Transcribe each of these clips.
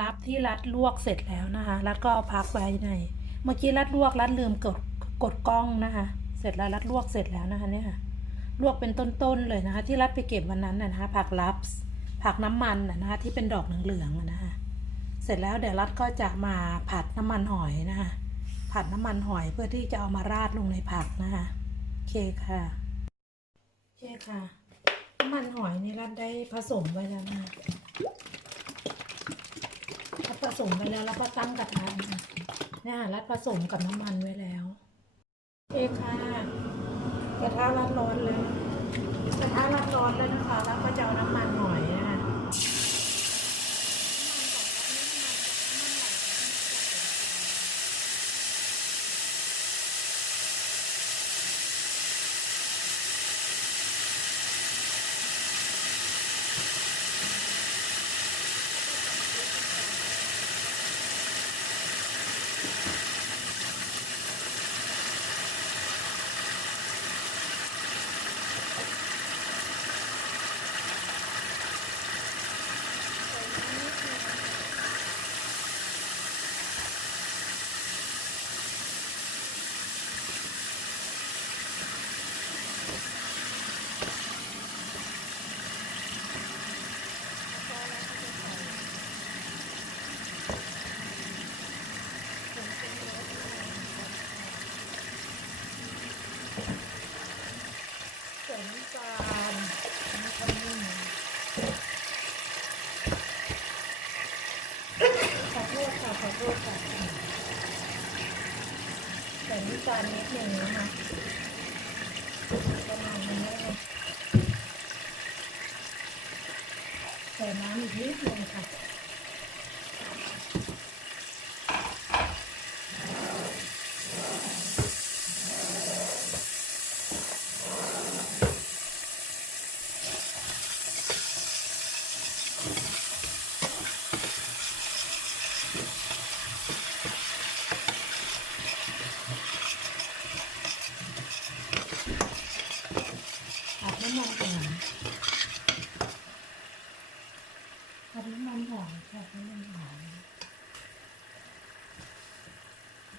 ลับที่รัดลวกเสร็จแล้วนะคะ รัดก็เอาพักไว้ใน เมื่อกี้รัดลวกรัดลืมกดกดกล้องนะคะ เสร็จแล้วรัดลวกเสร็จแล้วนะคะเนี่ยค่ะลวกเป็นต้นๆเลยนะคะ ที่รัดไปเก็บวันนั้นนะคะผักลับผักน้ำมันนะคะที่เป็นดอกเหลืองๆนะคะเสร็จแล้วเดี๋ยวรัดก็จะมาผัดน้ำมันหอยนะคะผัดน้ำมันหอยเพื่อที่จะเอามาราดลงในผักนะคะโอเคค่ะโอเคค่ะ น้ำมันหอยนี่รัดได้ผสมไว้แล้วนะคะ ผสมไว้แล้ว แล้วก็ตั้งกระทะนะเนี่ยค่ะรัดผสมกับน้ำมันไว้แล้วโอเคค่ะกระทะรัดร้อนเลยกระทะรัดร้อนแล้วนะคะ แล้วก็จะเอาน้ำมันหน่อยนะคะ ใส่น้ำตาลน้ำตาลนิ่มขอโทษค่ะขอโทษค่ะใส่ น้ำตาลนิดหนึ่งนะคะประมาณนี้นะคะใส่น้ำอีกนิดหนึ่งค่ะ อาบน้ำมันก่อนอาบน้ำมันหอมค่ะน้ำมันหอม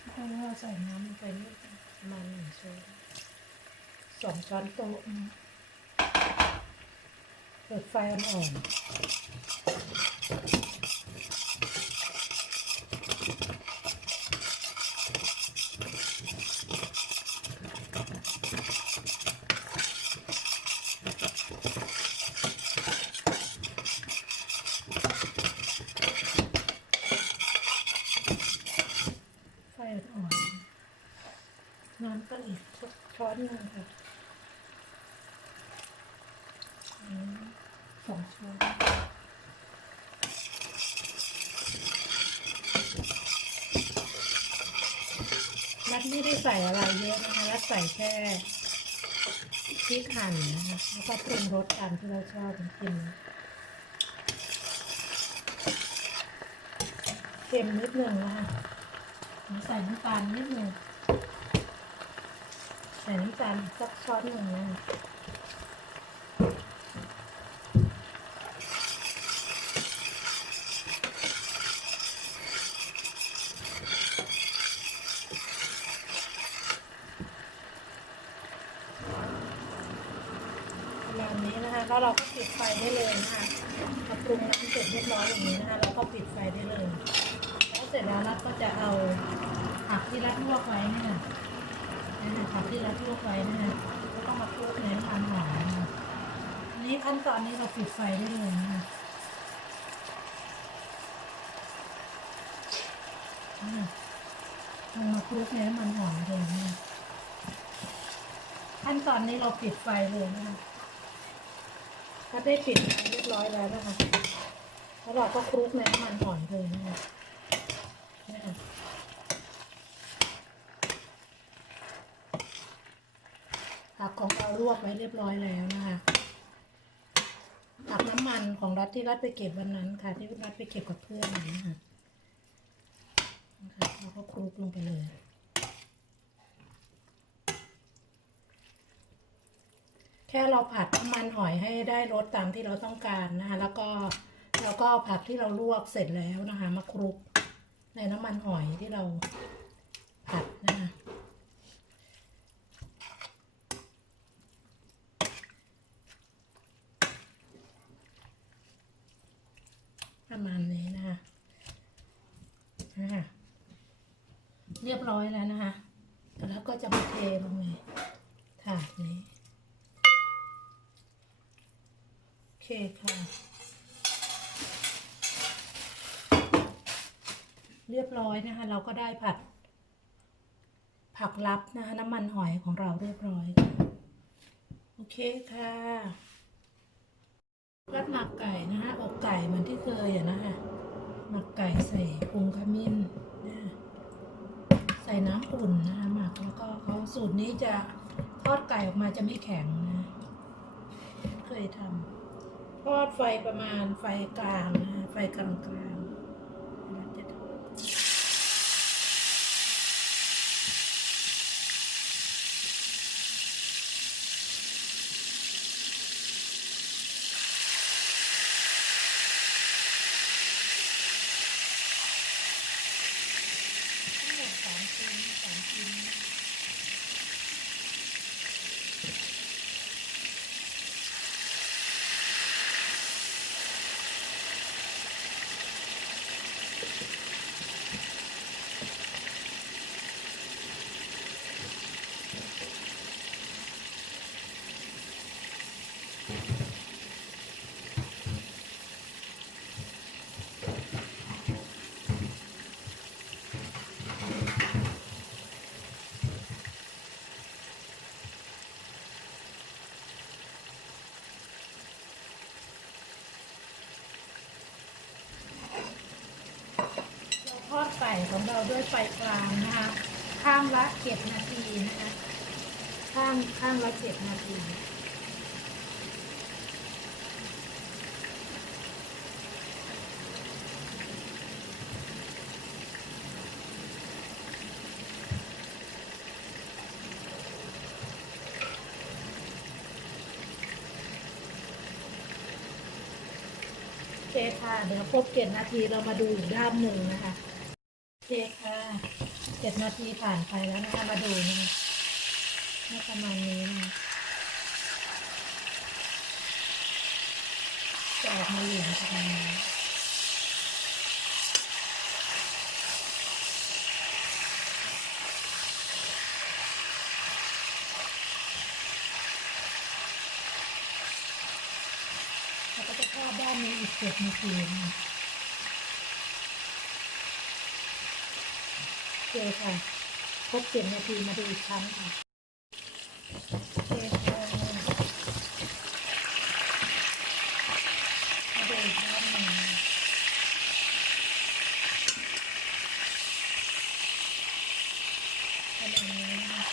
เพราะว่าใส่น้ำลงไปนิดนึงประมาณหนึ่งช้อนสอง ช้อนโต๊ะเปิดไฟอ่อนๆไฟอ่อนๆน้ำก็อีกสักช้อนหนึ่งค่ะอืม สองช้อนรัดไม่ได้ใส่อะไรเยอะนะคะ รัดใส่แค่พริกหั่นนะคะ แล้วก็ปรุงรสตามที่เราชอบกินเค็มนิดหนึ่งนะคะใส่น้ำตาลนิดหนึ่งใส่น้ำตาลสักช้อนหนึ่งนะคะมาณนี้นะคะแล้วเราก็ปิดไฟได้เลยนะคะพอปรุงน้ำเสร็จเรียบร้อยอย่างนี้นะคะเราก็ปิดไฟได้เลย แล้วเสร็จแล้วรัด ก็จะเอาผักที่รัดลวกไว้นี่นะนี่นะผักที่รัดลวกไว้นี่นะแล้วก็มาคลุกในน้ำมันหอมนะคะอันนี้ขั้นตอนนี้เราปิดไฟได้เลยนะคะนี่เรามาคลุกในน้ำมันหอมเลยนะขั้นตอนนี้เราปิดไฟเลยนะคะก็ได้ปิดเรียบร้อยแล้วนะคะแล้วเราก็คลุกในน้ำมันหอยเลยนะคะ ผักของเราลวกไว้เรียบร้อยแล้วนะคะผักน้ำมันของรัฐที่รัฐไปเก็บวันนั้นค่ะ ที่รัฐไปเก็บกับเพื่อนนะคะนะคะเราก็คลุกลงไปเลยแค่เราผัดน้ำมันหอยให้ได้รสตามที่เราต้องการนะคะ แล้วก็เราก็ผักที่เราลวกเสร็จแล้วนะคะ มาคลุก ในน้ำมันหอยที่เราผัดนะคะประมาณนี้นะคะเรียบร้อยแล้วนะคะ แล้วก็จะมาเทลงในถาดนี้ โอเคค่ะ เรียบร้อยนะคะ เราก็ได้ผัด ผักลับนะคะน้ำมันหอยของเราเรียบร้อย โอเคค่ะรัดหมักไก่นะคะอกไก่เหมือนที่เคยอะนะคะหมักไก่ใส่พุงขมิ้นนะใส่น้ำอุ่นนะคะหมักแล้วก็เขาสูตรนี้จะทอดไก่ออกมาจะไม่แข็งนะ เคยทำทอดไฟประมาณไฟกลางนะะไฟกลางกลางๆแล้วจะทอด ทั้งหมดสามชิ้นสามชิ้นเราทอดไก่ ของเราด้วยไฟกลางนะคะ ข้างละเจ็ดนาทีนะคะ ข้างข้างละเจ็ดนาทีโอเคค่ะเดี๋ยวครบเจ็ดนาทีเรามาดูอีกด้านหนึ่งนะคะ เคค่ะเจ็ดนาทีผ่านไปแล้วนะคะมาดูนะคะประมาณนี้นะคะจะออกมาเหลืองประมาณนี้เราก็จะทอดด้านนี้อีกเจ็ดนาทีนะคะโอ เคค่ะ ครบเจ็ดนาทีมาดูอีกครั้งค่ะโอเคค่ะมาดูอีกครั้งหนึ่งประมาณนี้นะคะ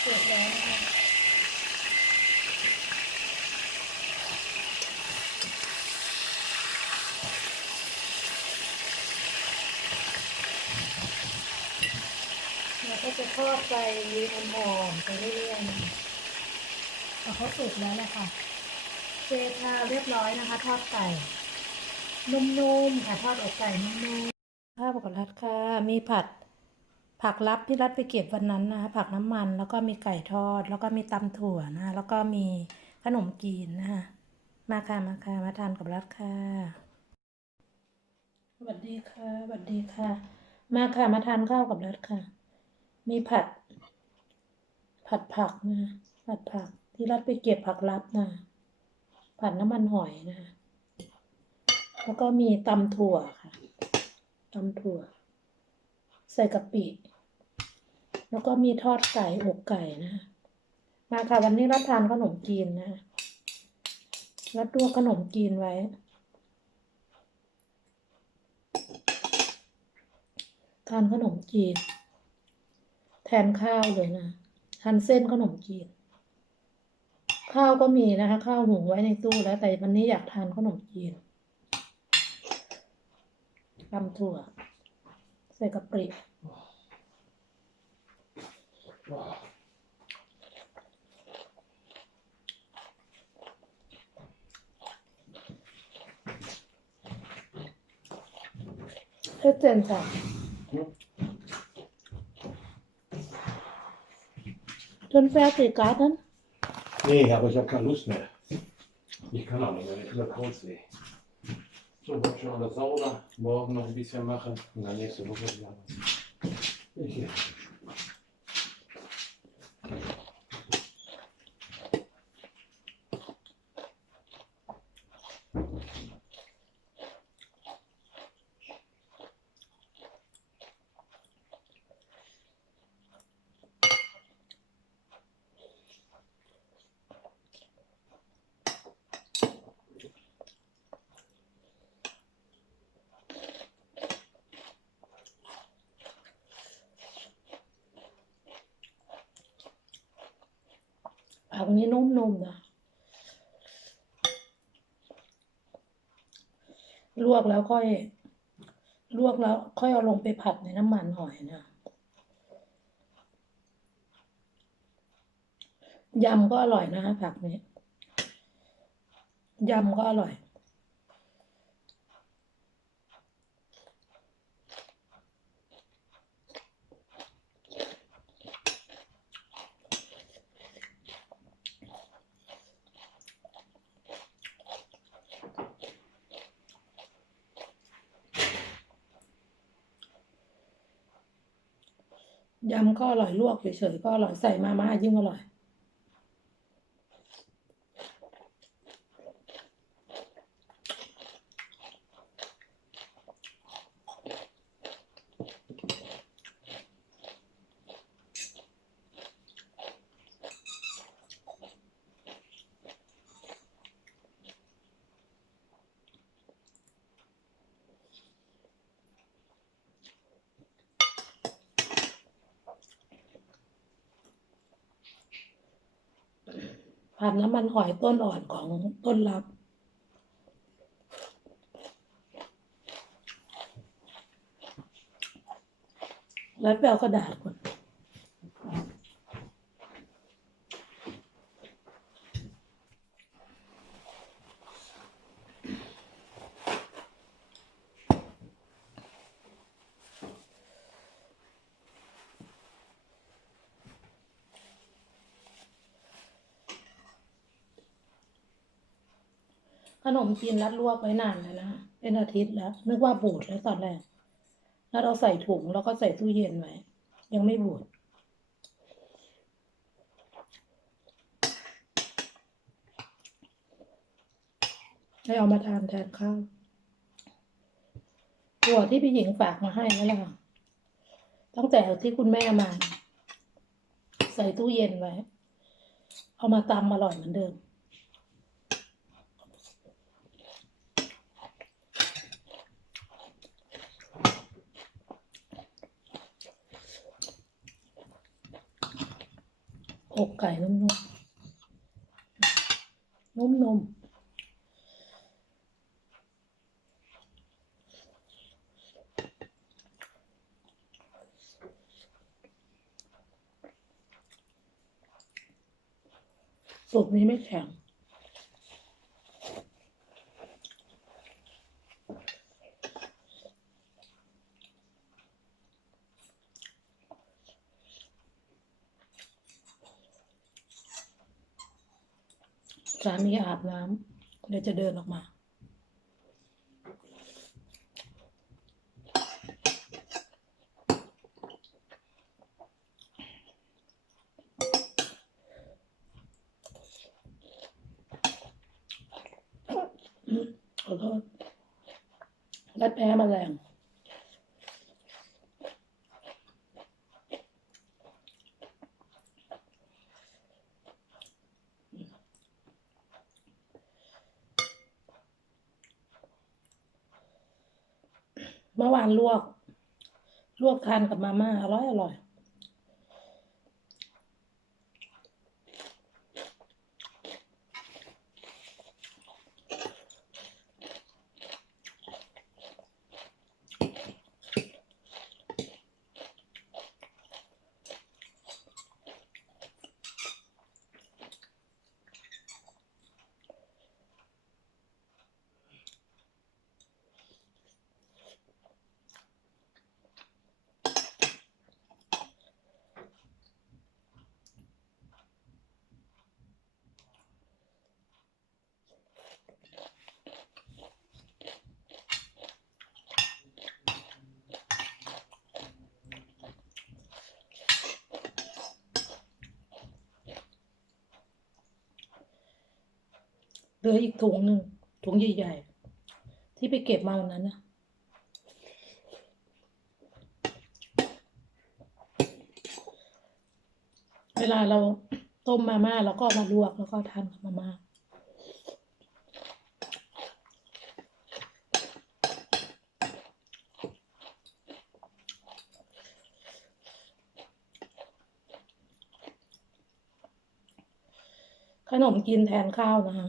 เสร็จแล้วนะคะเราก็จะ ทอดไปหอมๆไปเรื่อยๆนะคะพอเขาสุกแล้วแหละค่ะเจค่ะเรียบร้อยนะคะ ทอดไก่นุ่มๆค่ะทอดอกไก่นุ่มๆข้าวปกรัดค่ะ มีผัด ผักลับที่รัดไปเก็บวันนั้นนะคะผักน้ำมันแล้วก็มีไก่ทอด แล้วก็มีตำถั่วนะแล้วก็มีขนมจีนนะคะมาค่ะมาค่ะมาทานกับรัดค่ะสวัสดีค่ะสวัสดีค่ะ มาค่ะมาทานข้าวกับรัดค่ะ มีผัด ผัดผักนะ ผัดผักที่รัดไปเก็บผักลับนะ ผัดน้ำมันหอยนะ แล้วก็มีตำถั่วค่ะตำถั่ว ใส่กะปิ แล้วก็มีทอดไก่อกไก่นะ มาค่ะวันนี้รับทานขนมจีนนะคะรับตัวขนมจีนไว้ทานขนมจีน แทนข้าวเลยนะทานเส้นขนมจีน ข้าวก็มีนะคะ ข้าวหุงไว้ในตู้แล้ว แต่วันนี้อยากทานขนมจีนตำถั่ว ใส่กะปริเพื่อเจนจ้ะ Schon fertig, Garten? Nee, aber ich habe keine Lust mehr. Ich kann auch nicht mehr, ich habe Kreuzweh. So, heute schon der Sauna, morgen noch ein bisschen machen und dann nächste Woche wieder. Ich, ผักนี้นุ่มๆนะลวกแล้วค่อย ลวกแล้ว ค่อยเอาลงไปผัดในน้ำมันหอยนะยำก็อร่อยนะคะผักนี้ยำก็อร่อย ยำก็อร่อยลวกเฉยๆก็อร่อยใส่มาม่ายิ่งอร่อย ผ่านน้ำมันหอยต้นอ่อนของต้นรับแล้วไปเอากระดาษก่อน ข นมจีนรัดลวกไว้นานแล้วนะเป็นอาทิตย์แล้ว นึกว่าบูดแล้วตอนแรกแล้วเราใส่ถุงแล้วก็ใส่ตู้เย็นไว้ยังไม่บูดให้เอามาทานแทนข้าวถั่วที่พี่หญิงฝากมาให้นั่นแหละค่ะตั้งแต่ที่คุณแม่มา ใส่ตู้เย็นไว้ เอามาตำอร่อยเหมือนเดิม อกไก่นุ่มๆ นุ่มๆสูตรนี้ไม่แข็ง สามีอาบน้ำเดี๋ยวจะเดินออกมา ขอโทษรัดแพ้แมาแรง เมื่อวาน ลวก ลวกทานกับมาม่าอร่อยอร่อย ลืออีกถุงหนึ่งถุงใหญ่ๆ ที่ไปเก็บมาวันนั้นนะเวลาเราต้มมาม่าเราก็มาลวกแล้วก็ทานกับมาม่าขนมกินแทนข้าวนะคะ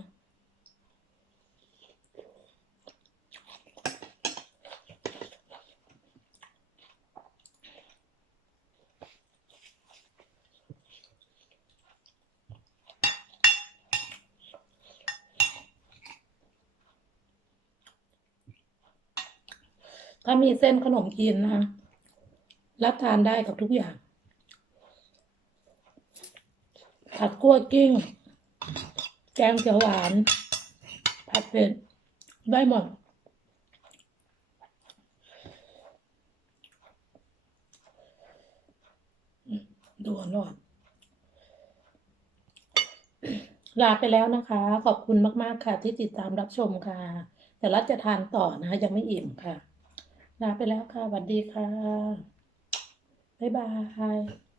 ถ้า มีเส้นขนมจีนนะคะรับทานได้กับทุกอย่าง ผัดกั้วกิ้ง แกงเขียวหวาน ผัดเผ็ดได้หมด ดูหน่อยลาไปแล้วนะคะ ขอบคุณมาก ๆ ค่ะ ที่ติดตามรับชมค่ะ แต่รัฐจะทานต่อนะคะยังไม่อิ่มค่ะ ลาไปแล้วค่ะสวัสดีค่ะ บ๊ายบาย